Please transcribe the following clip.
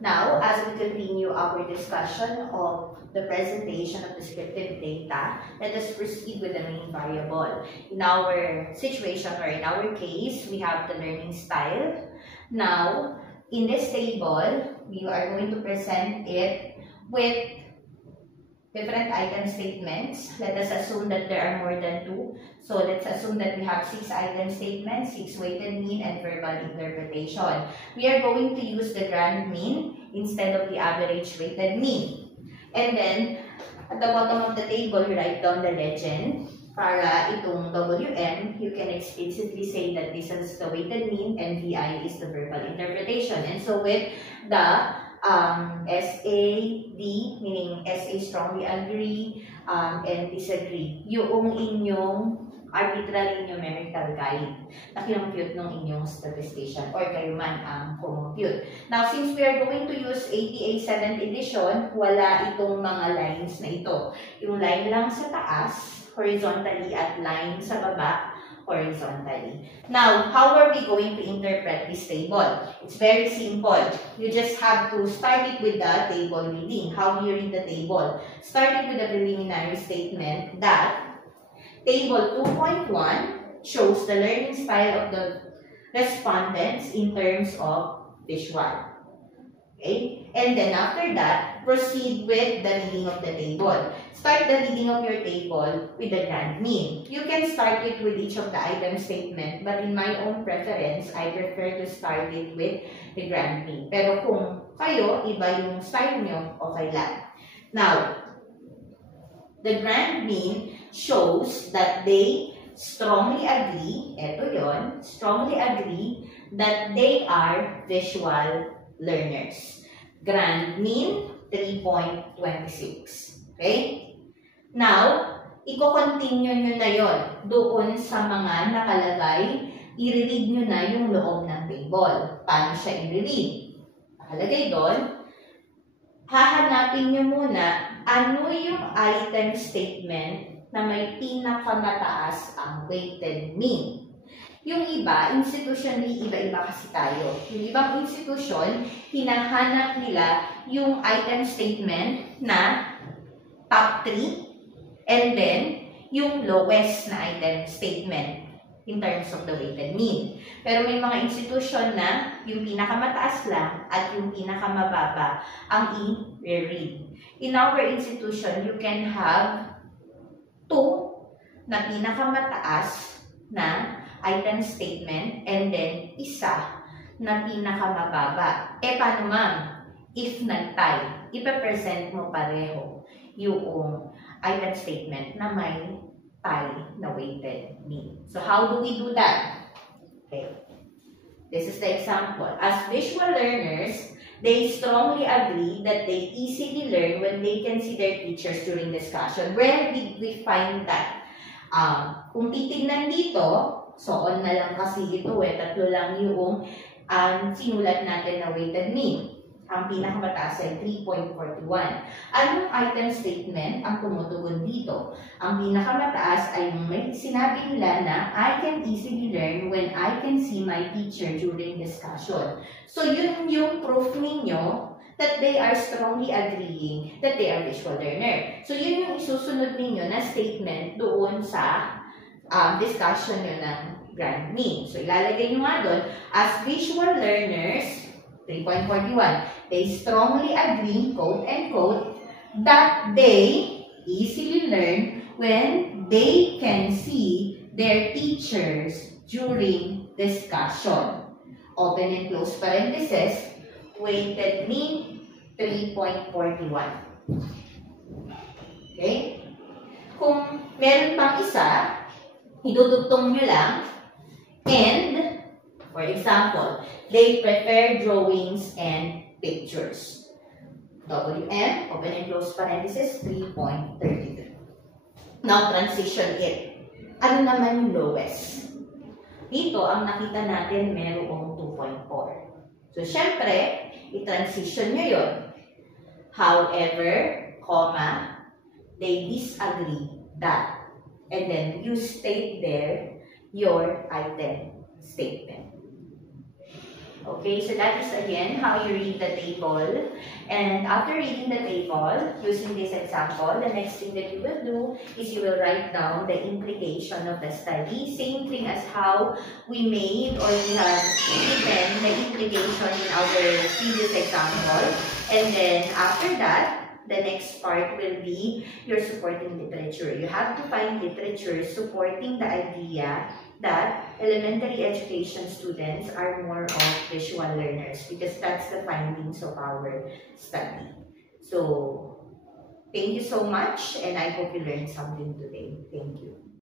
Now, as we continue our discussion of the presentation of descriptive data, let us proceed with the main variable. In our situation or in our case, we have the learning style. Now, in this table, we are going to present it with different item statements. Let us assume that there are more than 2. So let's assume that we have 6 item statements, 6 weighted mean, and verbal interpretation. We are going to use the grand mean instead of the average weighted mean. And then, at the bottom of the table, we write down the legend. Para itong WM, you can explicitly say that this is the weighted mean and VI is the verbal interpretation. And so with the SAD, meaning SA strongly agree and disagree, yung inyong arbitrary numerical guide na kinompute ng inyong statistician or kayo man ang compute. Now, since we are going to use APA 7th edition, wala itong mga lines na ito. Yung line lang sa taas, horizontally, at line sa baba, horizontally. Now, how are we going to interpret this table? It's very simple. You just have to start it with the table reading. How do you read the table? Start it with a preliminary statement that Table 2.1 shows the learning style of the respondents in terms of visual. Okay? And then after that, proceed with the reading of the table. Start the reading of your table with the grand mean. You can start it with each of the item statement, but in my own preference, I prefer to start it with the grand mean. Pero kung kayo, iba yung style nyo, okay lang. Now, the grand mean shows that they strongly agree, eto yon, strongly agree that they are visual learners. Grand mean, 3.26. Okay? Now, i-continue nyo na yon doon sa mga nakalagay, i-read nyo na yung loob ng table. Paano siya i-read? Nakalagay doon, hahanapin nyo muna ano yung item statement na may pinakamataas ang weighted mean. Yung iba, institutionally, iba-iba kasi tayo. Yung ibang institution, hinahanap nila yung item statement na top 3 and then yung lowest na item statement in terms of the weighted mean. Pero may mga institution na yung pinakamataas lang at yung pinakamababa ang i-read. In our institution, you can have 2 na pinakamataas na item statement and then isa na pinakamababa. Eh, paano ma'am? If nag-tie, ipapresent mo pareho yung item statement na may tie na weighted mean. So, how do we do that? Okay. This is the example. As visual learners, they strongly agree that they easily learn when they can see their teachers during discussion. Where did we find that? Kung titignan dito, so on na lang kasi ito tatlo lang yung sinulat natin na weighted mean. Ang pinakamataas ay 3.41. Anong item statement ang tumutugon dito? Ang pinakamataas ay may sinabi nila na I can easily learn when I can see my teacher during discussion. So yun yung proof ninyo that they are strongly agreeing that they are visual learner. So yun yung isusunod ninyo na statement doon sa discussion nyo ng grand mean. So ilalagay nyo nga doon, as visual learners, 3.41, they strongly agree, quote and quote, that they easily learn when they can see their teachers during discussion. Open and close parentheses, weighted mean, 3.41. Okay? Kung meron pang isa, idudugtong nyo lang, and, for example, they prefer drawings and pictures. WM, open and close parenthesis, 3.33. Now, transition it. Ano naman yung lowest? Dito, ang nakita natin, merong 2.4. So, syempre, i-transition nyo yun. However, comma, they disagree that. And then, you state there your item statement. Okay, so that is again how you read the table. And after reading the table, using this example, the next thing that you will do is you will write down the implication of the study. Same thing as how we made or we have written the implication in our previous example. And then after that, the next part will be your supporting literature. You have to find literature supporting the idea that elementary education students are more of visual learners, because that's the findings of our study. So, thank you so much, and I hope you learned something today. Thank you.